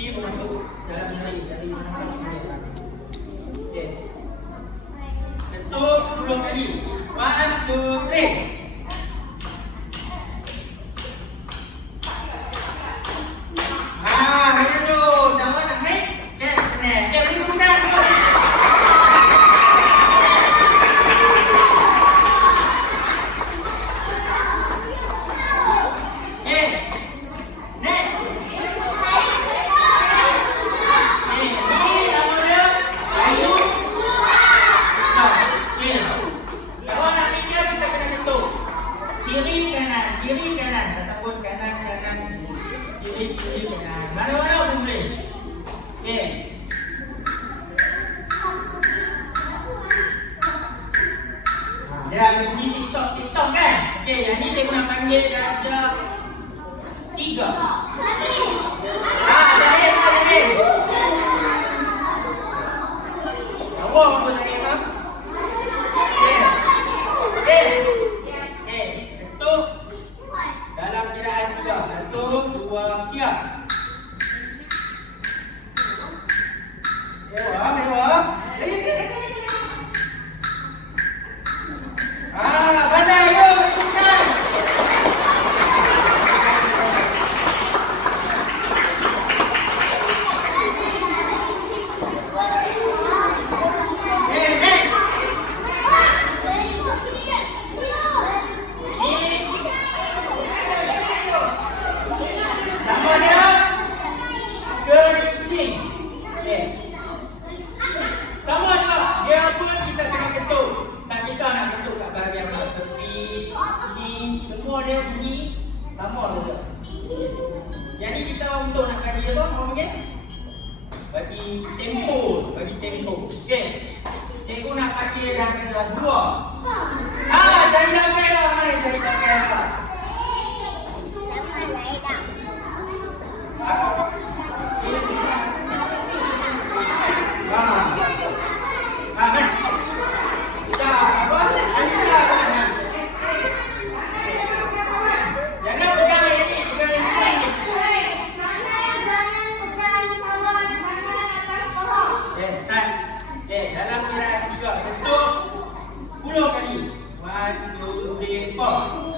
Ini membantu dalam hari dari mana-mana kita. Okey. Ketuk 10 kali. 1, 2, 3. Macam tu. Jangan nak naik. Okey, kena. Okey, beri bukan tu. Kiri kanan ataupun kanan kiri kanan, mana-mana pun boleh. Okey. Dia bunyi TikTok kan? Okey, yang ni saya guna panggil darjah 3. Jadi. Awak apa saya faham? Okey. Ketuk. Dalam kiraan 3. 1, 2, 3. Mewah. Pandai yo, bukan. Semua dia bunyi sama saja. Jadi kita untuk nak kaji apa? Apa panggil? Bagi tempo. Okey. Cikgu nak kaji dah kena 2. Cari pakai lah. Mai cari pakai lah. Dalam kiraan 3, ketuk 10 kali. 1, 2, 3, 4.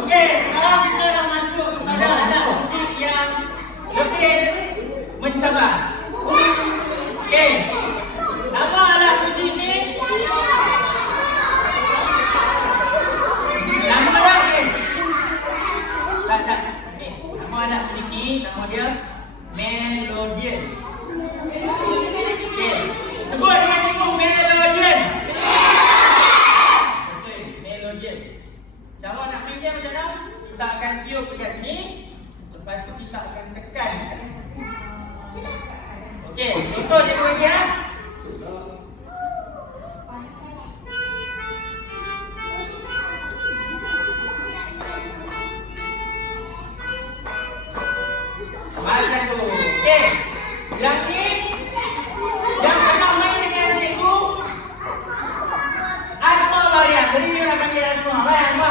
Okey, sekarang kita dah masuk kepada musik yang lebih mencabar. Okey. Nama alat muzik ni. Nama dia okey. Tak. Okey. Nama alat muzik ni, nama dia melodian. Okey. Sebut dengan cikgu melodian. Betul, melodian. Cara nak main dia macam mana? Kita akan tiup dekat sini. Lepas tu kita akan tekan dekat sini. Okey, contoh cikgu bagi ya. Macam tu. Okey. Yang ni yang akan main dengan cikgu Asma Mariam. Jadi dia nak panggil Asma. Baik Asma.